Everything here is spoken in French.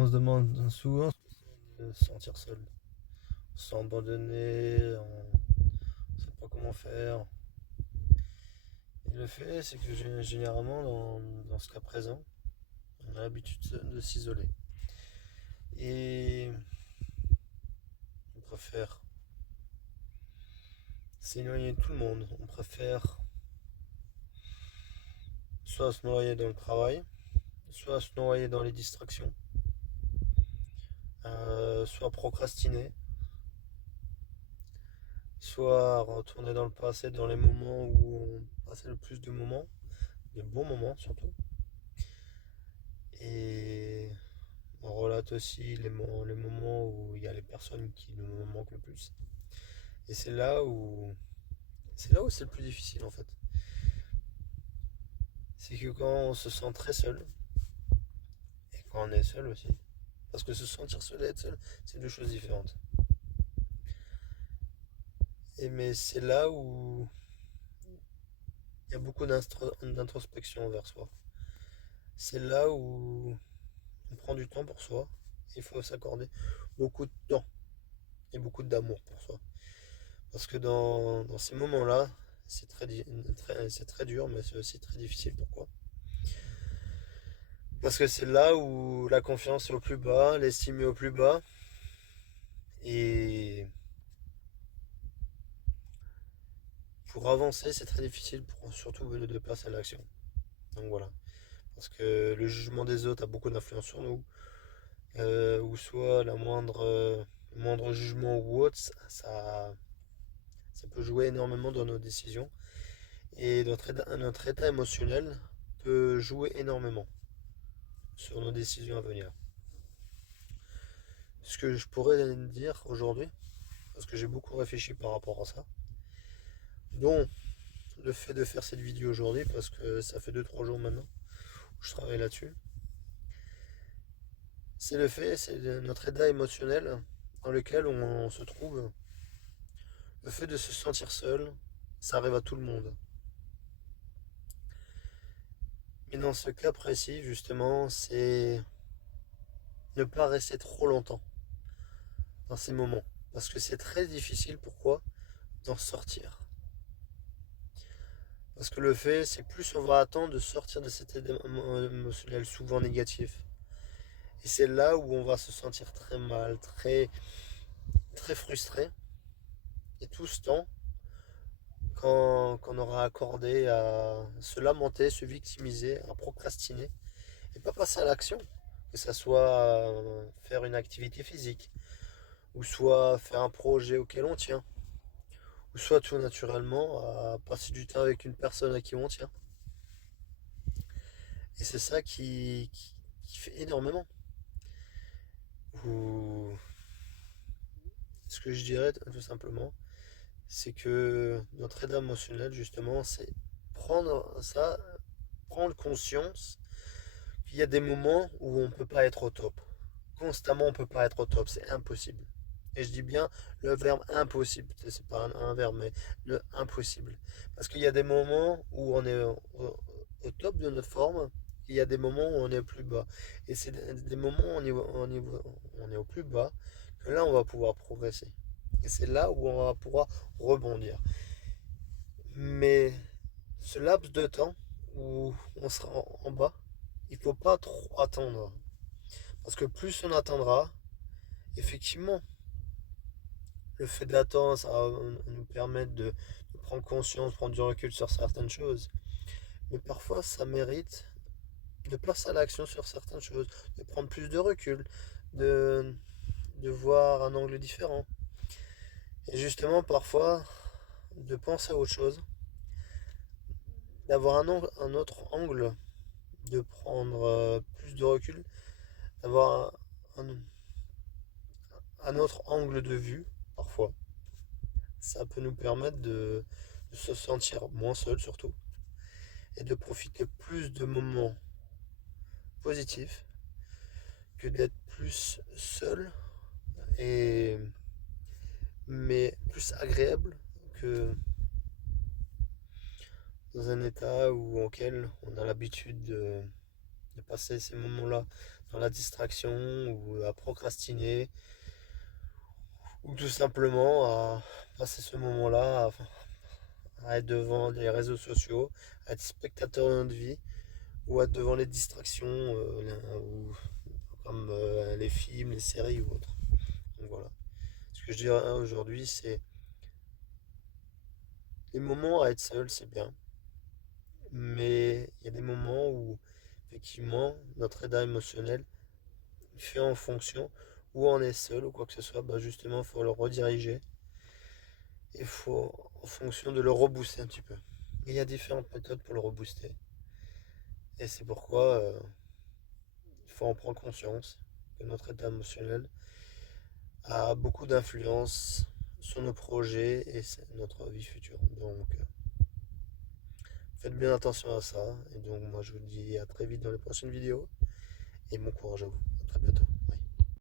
On se demande souvent ce que c'est de se sentir seul. On se sent abandonné, on ne sait pas comment faire. Et le fait, c'est que généralement, dans ce cas présent, on a l'habitude de s'isoler. Et on préfère s'éloigner de tout le monde. On préfère soit se noyer dans le travail, soit se noyer dans les distractions, soit procrastiner, soit retourner dans le passé, dans les moments où on passait le plus de moments, des bons moments surtout. Et on relate aussi les moments où il y a les personnes qui nous manquent le plus. Et c'est là où c'est le plus difficile en fait. C'est que quand on se sent très seul, et quand on est seul aussi, parce que se sentir seul et être seul, c'est deux choses différentes. Mais c'est là où il y a beaucoup d'introspection envers soi. C'est là où on prend du temps pour soi. Il faut s'accorder beaucoup de temps et beaucoup d'amour pour soi. Parce que dans ces moments-là, c'est très dur, mais c'est aussi très difficile. Pourquoi? Parce que c'est là où la confiance est au plus bas, l'estime est au plus bas, et pour avancer, c'est très difficile, surtout de passer à l'action. Donc voilà. Parce que le jugement des autres a beaucoup d'influence sur nous, ou soit le moindre jugement ou autre, ça peut jouer énormément dans nos décisions. Et notre état émotionnel peut jouer énormément sur nos décisions à venir. Ce que je pourrais dire aujourd'hui, parce que j'ai beaucoup réfléchi par rapport à ça, dont le fait de faire cette vidéo aujourd'hui, parce que ça fait 2 3 jours maintenant où je travaille là-dessus, c'est notre état émotionnel dans lequel on se trouve. Le fait de se sentir seul, ça arrive à tout le monde. Mais dans ce cas précis, justement, c'est ne pas rester trop longtemps dans ces moments. Parce que c'est très difficile, pourquoi? D'en sortir. Parce que le fait, c'est plus on va attendre de sortir de cet état émotionnel souvent négatif. Et c'est là où on va se sentir très mal, très frustré. Et tout ce temps qu'on aura accordé à se lamenter, se victimiser, à procrastiner, et pas passer à l'action. Que ça soit faire une activité physique, ou soit faire un projet auquel on tient, ou soit tout naturellement à passer du temps avec une personne à qui on tient. Et c'est ça qui fait énormément. Ou ce que je dirais tout simplement, c'est que notre état émotionnel, justement, c'est prendre ça, prendre conscience qu'il y a des moments où on ne peut pas être au top. Constamment, on ne peut pas être au top, c'est impossible. Et je dis bien le verbe impossible, c'est pas un verbe, mais le impossible. Parce qu'il y a des moments où on est au top de notre forme, il y a des moments où on est plus bas. Et c'est des moments où on est au plus bas que là, on va pouvoir progresser. Et c'est là où on va pouvoir rebondir. Mais ce laps de temps où on sera en bas, il ne faut pas trop attendre. Parce que plus on attendra, effectivement, le fait d'attendre, ça va nous permettre de prendre conscience, prendre du recul sur certaines choses. Mais parfois, ça mérite de passer à l'action sur certaines choses, de prendre plus de recul, de, de voir un angle différent. Et justement, parfois, de penser à autre chose, d'avoir un autre angle, de prendre plus de recul, d'avoir un autre angle de vue, parfois. Ça peut nous permettre de se sentir moins seul surtout et de profiter plus de moments positifs que d'être plus seul et mais plus agréable que dans un état auquel on a l'habitude de passer ces moments-là dans la distraction ou à procrastiner ou tout simplement à passer ce moment-là à être devant les réseaux sociaux, à être spectateur de notre vie ou à être devant les distractions comme les films, les séries ou autres. Donc voilà. Ce que je dirais aujourd'hui, c'est les moments à être seul, c'est bien. Mais il y a des moments où, effectivement, notre état émotionnel fait en fonction, où on est seul ou quoi que ce soit, bah justement, il faut le rediriger. Il faut, en fonction de le rebooster un petit peu. Il y a différentes méthodes pour le rebooster. Et c'est pourquoi il faut en prendre conscience que notre état émotionnel a beaucoup d'influence sur nos projets et notre vie future. Donc, faites bien attention à ça. Et donc, moi, je vous dis à très vite dans les prochaines vidéos. Et bon courage à vous. À très bientôt.